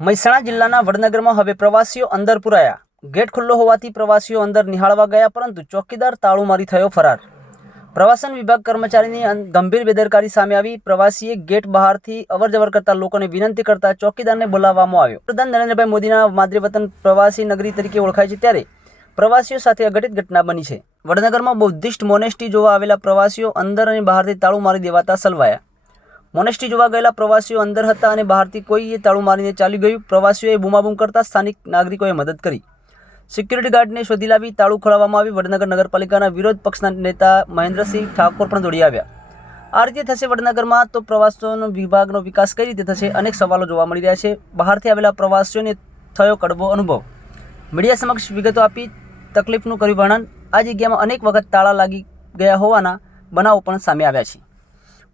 મહેસાણા જિલ્લાના વડનગરમાં હવે પ્રવાસીઓ અંદર પુરાયા. ગેટ ખુલ્લો હોવાથી પ્રવાસીઓ અંદર નિહાળવા ગયા, પરંતુ ચોકીદાર તાળુમારી થયો ફરાર. પ્રવાસન વિભાગ કર્મચારીની ગંભીર બેદરકારી સામે આવી. પ્રવાસીએ ગેટ બહારથી અવરજવર કરતા લોકોને વિનંતી કરતા ચોકીદારને બોલાવવામાં આવ્યો. પ્રધાન નરેન્દ્રભાઈ મોદીના માદરે પ્રવાસી નગરી તરીકે ઓળખાય છે ત્યારે પ્રવાસીઓ સાથે અઘટિત ઘટના બની છે. વડનગરમાં બૌદ્ધિસ્ટ મોનેસ્ટી જોવા આવેલા પ્રવાસીઓ અંદર અને બહારથી તાળું મારી દેવાતા સલવાયા. મોનેસ્ટી જોવા ગયેલા પ્રવાસીઓ અંદર હતા અને બહારથી કોઈએ તાળું મારીને ચાલી ગયું. પ્રવાસીઓએ બૂમાબૂમ કરતા સ્થાનિક નાગરિકોએ મદદ કરી. સિક્યુરિટી ગાર્ડને શોધી લાવી તાળું ખોલાવવામાં આવી. વડનગર નગરપાલિકાના વિરોધ પક્ષના નેતા મહેન્દ્રસિંહ ઠાકોર પણ દોડી આવ્યા. આ રીતે થશે વડનગરમાં તો પ્રવાસીઓનો વિભાગનો વિકાસ કઈ રીતે થશે? અનેક સવાલો જોવા મળી રહ્યા છે. બહારથી આવેલા પ્રવાસીઓને થયો કડવો અનુભવ. મીડિયા સમક્ષ વિગતો આપી તકલીફનું કર્યું વર્ણન. આ જગ્યામાં અનેક વખત તાળા લાગી ગયા હોવાના બનાવો પણ સામે આવ્યા છે.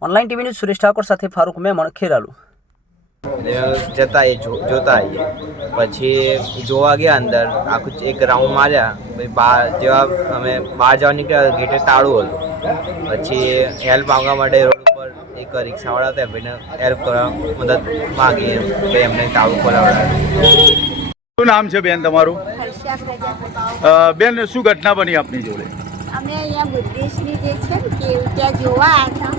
Online TV news Suresh Thakor સાથે ફારૂક મેમણ ખેરાલુ. જતા એ જોતા આવીએ પછી જોવા ગયા અંદર આખું એક રાઉન્ડ માર્યા. પછી બહાર જેવા અમે બહાર જવા નીકળ્યા ગેટે તાળું હતું. પછી હેલ્પ માંગવા માટે રોડ ઉપર એક રિક્ષાવાળા હતા ભાઈને હેલ્પ કરવા મદદ માગી એમને તાળું ખોલાવડાવ્યું શું નામ છે બેન તમારું? બેન શું ઘટના બની આપની જોડે? અમે અહીંયા બુદ્ધિસ્ટની જે છે ને કે ત્યાં જોવા આવ્યા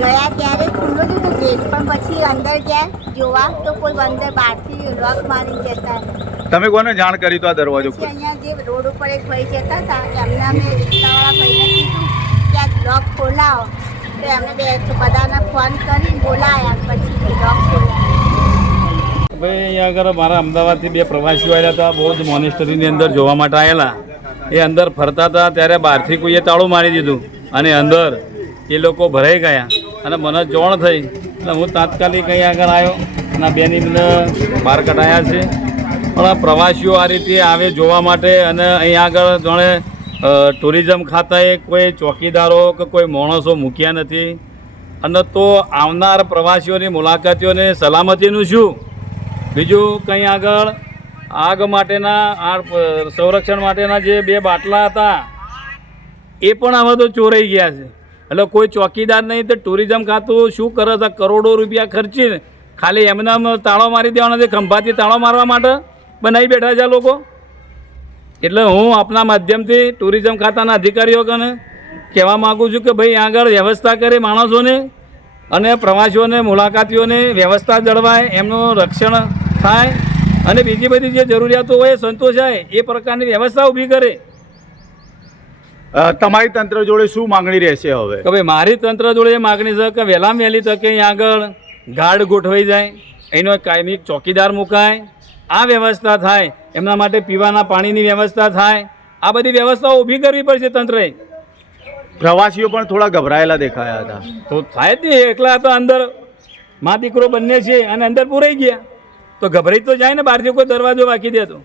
ગયા ત્યારે ખુલ્લું જ હતું ગેટ પણ પછી અંદર ગયા જોવા તો કોઈ અંદર બહારથી લોક મારી જતા તમે કોને જાણ કરી તો આ દરવાજો પર અહીંયા જે રોડ ઉપર એક ભાઈ જતા હતા એમને અમે રિક્ષાવાળા ભાઈને કીધું કે આ લોક ખોલાવો. તો એમને બે બધાને ફોન કરી બોલાયા પછી લોક ખોલાવ્યો ભાઈ અહીંયા આગળ મારા અમદાવાદથી બે પ્રવાસીઓ આવ્યા હતા બહુ જ મોનેસ્ટરીની અંદર જોવા માટે આવેલા. એ અંદર ફરતા હતા ત્યારે બહારથી કોઈએ તાળું મારી દીધું અને અંદર એ લોકો ભરાઈ ગયા. અને મને જોણ થઈ. અને હું તાત્કાલિક અહીં આગળ આવ્યો અને બેની મને બહાર કઢાયા છે. પણ આ પ્રવાસીઓ આ રીતે આવે જોવા માટે અને અહીં આગળ જાણે ટુરિઝમ ખાતાએ કોઈ ચોકીદારો કે કોઈ માણસો મૂક્યા નથી. અને તો આવનાર પ્રવાસીઓની મુલાકાતીઓને સલામતીનું શું? બીજું કંઈ આગળ, આગ માટેના, આ સંરક્ષણ માટેના જે બે બાટલા હતા, એ પણ હવે તો ચોરાઈ ગયા છે. એટલે કોઈ ચોકીદાર નહીં તો ટુરિઝમ ખાતું શું કરે છે? કરોડો રૂપિયા ખર્ચીને ખાલી એમને તાળો મારી દેવાના છે, ખંભાથી તાળો મારવા માટે બનાવી બેઠા છે લોકો. એટલે હું આપના માધ્યમથી ટુરિઝમ ખાતાના અધિકારીઓ કને કહેવા માગું છું કે ભાઈ, આગળ વ્યવસ્થા કરે માણસોને અને પ્રવાસીઓને, મુલાકાતીઓને વ્યવસ્થા જળવાય, એમનું રક્ષણ થાય. અને બીજી બધી જે જરૂરિયાતો હોય, સંતોષાય, એ પ્રકારની વ્યવસ્થા ઊભી કરે. તમારી તંત્ર જોડે શું માંગણી રહેશે હવે? કે ભાઈ મારી તંત્ર જોડે એ માગણી છે કે વહેલામાં વહેલી તકે અહીં આગળ ગાર્ડ ગોઠવાઈ જાય એનો એક કાયમી ચોકીદાર મુકાય. આ વ્યવસ્થા થાય એમના માટે પીવાના પાણીની વ્યવસ્થા થાય. આ બધી વ્યવસ્થાઓ ઊભી કરવી પડશે તંત્રએ. પ્રવાસીઓ પણ થોડા ગભરાયેલા દેખાયા હતા. તો થાય જ નહીં એકલા તો અંદર મા દીકરો બંને છે અને અંદર પૂરાઈ ગયા. તો ગભરાઈ તો જાય ને બહારથી કોઈ દરવાજો વાંકી દે તો.